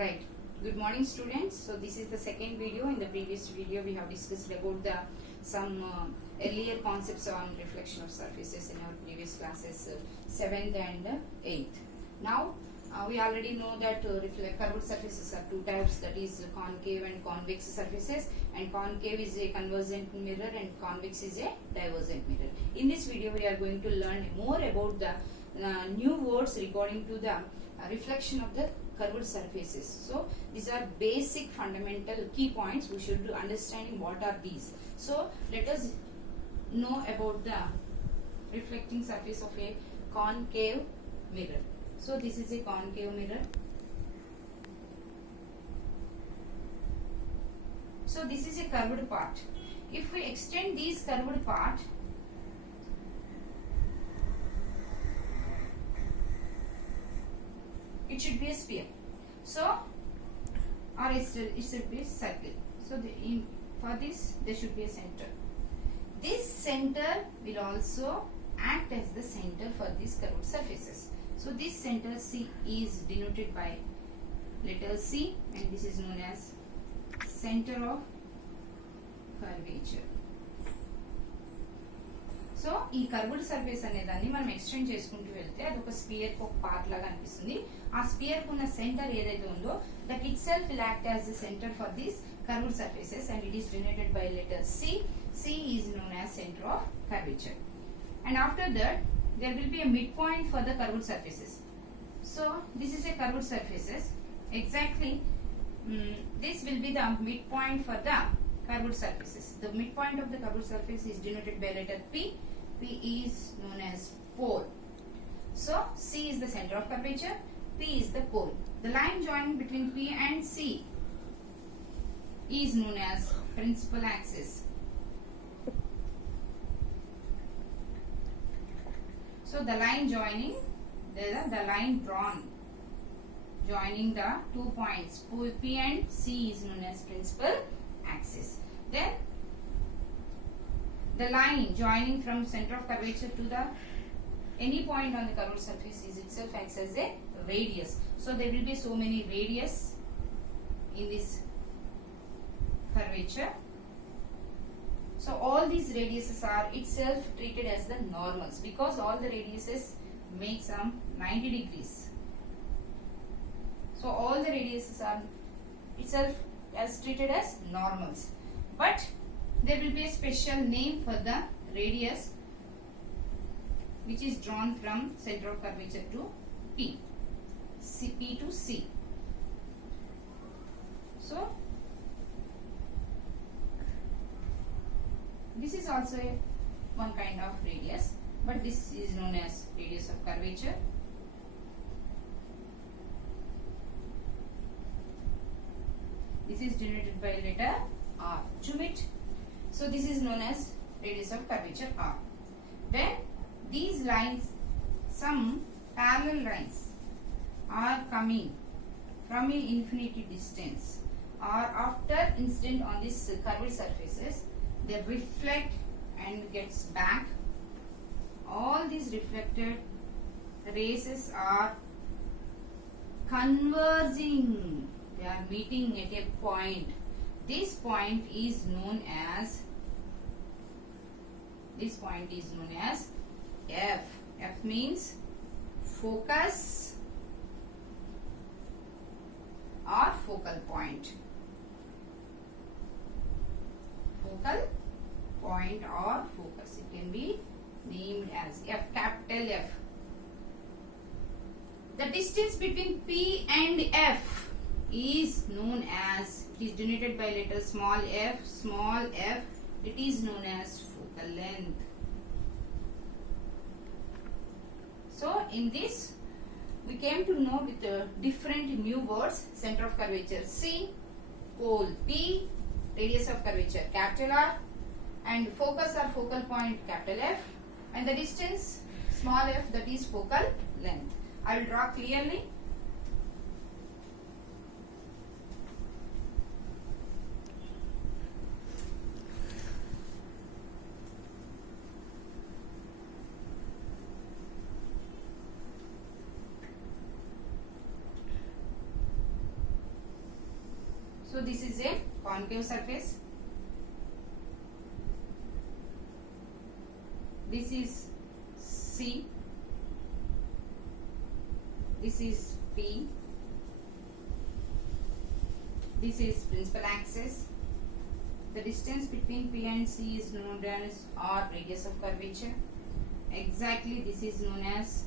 Right. Good morning, students. So this is the second video. In the previous video, we have discussed about the some earlier concepts on reflection of surfaces in our previous classes, 7th and 8th. Now we already know that curved surfaces are two types, that is concave and convex surfaces, and concave is a convergent mirror and convex is a divergent mirror. In this video, we are going to learn more about the new words regarding to the reflection of the curved surfaces. So these are basic fundamental key points we should do understanding what are these. So let us know about the reflecting surface of a concave mirror. So this is a concave mirror. So this is a curved part. If we extend these curved part, it should be a sphere. So, or it should be a circle. So, for this there should be a center. This center will also act as the center for these curved surfaces. So, this center C is denoted by letter C, and this is known as center of curvature. So ఈ curved surface అనే దాన్ని మనం extend చేసుకుంటూ వెళ్తే అది ఒక spear కు ఒక పార్ట్ లాగా అనిపిస్తుంది. ఆ స్పియర్ కు ఉన్న సెంటర్ ఏదైతే ఉందో that it self will act as the centre for these curved surfaces and it is denoted by letter C. C is known as center of curvature. And after that there will be a midpoint for the curved surfaces. So this is a curved surfaces. Exactly this will be the midpoint for the curved surfaces. The midpoint of the curved surface is denoted by letter P. P is known as pole. So C is the center of curvature, P is the pole. The line joining between P and C is known as principal axis. So the line joining, the line drawn joining the 2 points P and C is known as principal axis. Then the line joining from center of curvature to the any point on the curved surface is itself acts as a radius. So there will be so many radius in this curvature. So all these radiuses are itself treated as the normals because all the radiuses make some 90 degrees. So all the radiuses are itself as treated as normals. But there will be a special name for the radius which is drawn from center of curvature to P. P to C. So this is also one kind of radius, but this is known as radius of curvature. This is denoted by letter R. Jumit. So this is known as radius of curvature R. When these lines, some parallel lines are coming from an infinity distance or after incident on these curved surfaces, they reflect and gets back. All these reflected rays are converging. They are meeting at a point. This point is known as F. F means focus or focal point. Focal point or focus. It can be named as F, capital F. The distance between P and F is known as, it is denoted by letter small f, it is known as focal length. So in this we came to know with different new words: center of curvature C, pole P, radius of curvature capital R, and focus or focal point capital F, and the distance small f, that is focal length. I will draw clearly. So this is a concave surface. This is C. This is P. This is principal axis. The distance between P and C is known as R, radius of curvature. Exactly, this is known as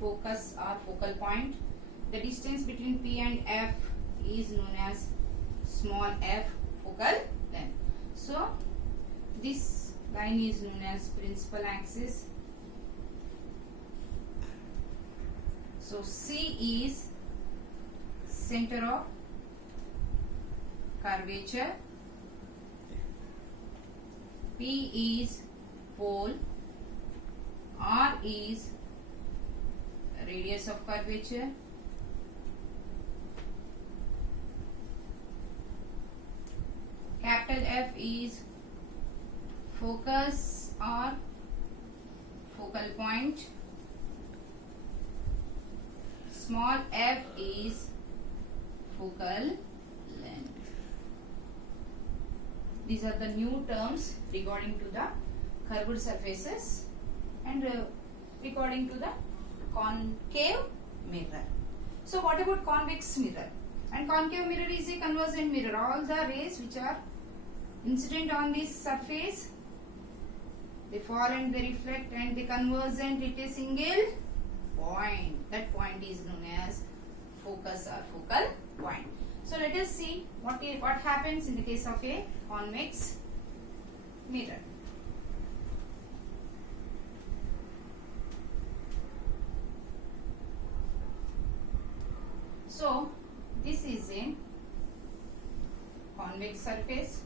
focus or focal point. The distance between P and F is known as small f, focal length. So this line is known as principal axis. So C is center of curvature. P is pole. R is radius of curvature. Capital F is focus or focal point. Small f is focal length. These are the new terms regarding to the curved surfaces and regarding to the concave mirror. So what about convex mirror? And concave mirror is a convergent mirror. All the rays which are incident on this surface, they fall and they reflect and they convergent at a single point. That point is known as focus or focal point. So let us see what happens in the case of a convex mirror. So this is a convex surface,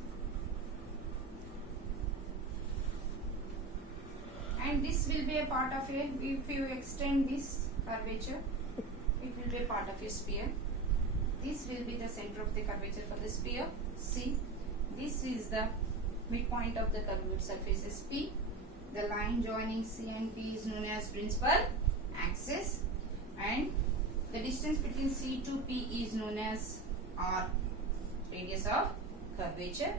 and this will be a part of a, if you extend this curvature, it will be a part of a sphere. This will be the center of the curvature for the sphere C. This is the midpoint of the curved surface is P. The line joining C and P is known as principal axis, and the distance between C to P is known as R, radius of curvature.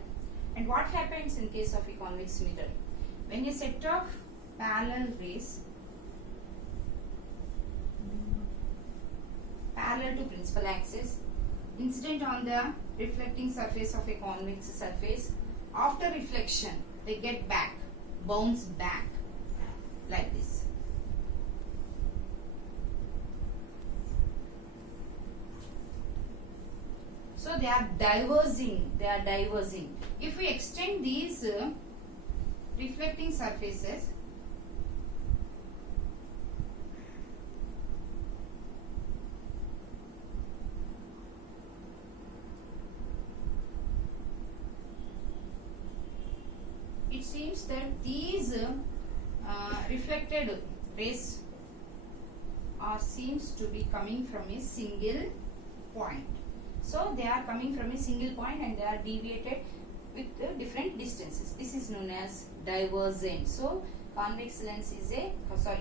And what happens in case of a convex mirror? When a set of parallel rays parallel to principal axis incident on the reflecting surface of a convex surface, after reflection they get back, bounce back like this. So they are diverging. If we extend these reflecting surfaces, it seems that these reflected rays seems to be coming from a single point. So they are coming from a single point and they are deviated with different distances. This is known as divergent. So convex lens is a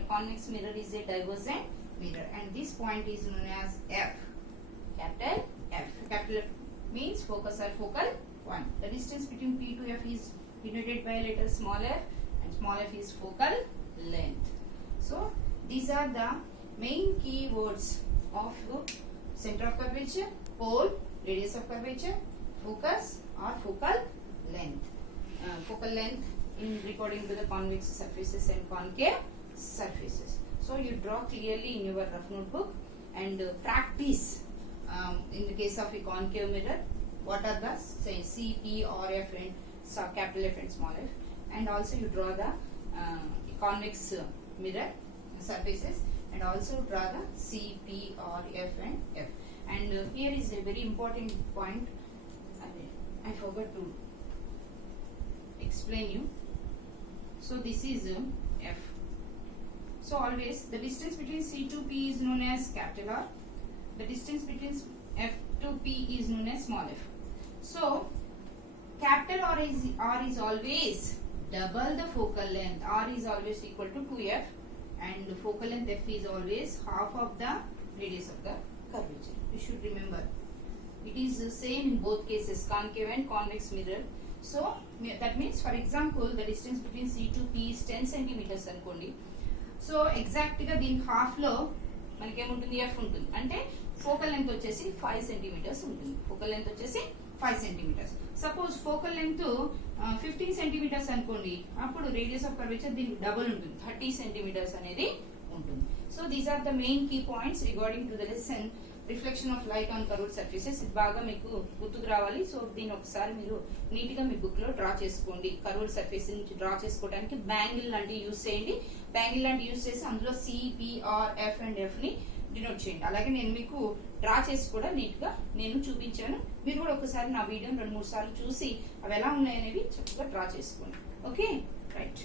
convex mirror is a divergent mirror, and this point is known as F, capital F. Capital F means focus or focal point. The distance between P to F is denoted by a letter small f, and small f is focal length. So these are the main keywords of center of curvature, pole, radius of curvature, focus or focal length. Focal length in according to the convex surfaces and concave surfaces. So you draw clearly in your rough notebook and practice in the case of a concave mirror, what are the say C, P, or F and capital F and small f, and also you draw the convex mirror surfaces and also draw the C, P, or F and F. And here is a very important point I forgot to explain you. So this is F. So always the distance between C to P is known as capital R. The distance between F to P is known as small f. So capital R is always double the focal length. R is always equal to 2f, and the focal length f is always half of the radius of the curvature. You should remember. It is same in both cases, concave and convex mirror. So that means, for example, the distance between C to P is 10 centimeters అనుకోండి. So exact గా దీని half లో మనకి ఏముంటుంది, F ఉంటుంది. అంటే focal length వచ్చేసి 5 centimetres ఉంటుంది. ఫోకల్ లెంత్ వచ్చేసి 5 centimetres. Suppose focal length 15 centimetres అనుకోండి, అప్పుడు రేడియస్ ఆఫ్ కర్వేచర్ దీనికి డబుల్ ఉంటుంది, 30 సెంటీమీటర్స్ అనేది ఉంటుంది. So these are the main key points regarding to the lesson reflection of light on curved surfaces. ఇది బాగా మీకు గుర్తుకు రావాలి. సో దీన్ని ఒకసారి మీరు నీట్ గా మీ బుక్ లో డ్రా చేసుకోండి. కర్వ్డ్ సర్ఫేస్ నుంచి డ్రా చేసుకోవడానికి బ్యాంగిల్ లాంటివి యూజ్ చేయండి. బ్యాంగిల్ లాంటివి యూజ్ చేసి అందులో సిపిఆర్ ఎఫ్ అండ్ ఎఫ్ ని డినోట్ చేయండి. అలాగే నేను మీకు డ్రా చేసి కూడా నీట్ గా నేను చూపించాను. మీరు కూడా ఒకసారి నా వీడియోని 2-3 సార్లు చూసి అవి ఎలా ఉన్నాయనేవి చక్కగా డ్రా చేసుకోండి. Okay, right.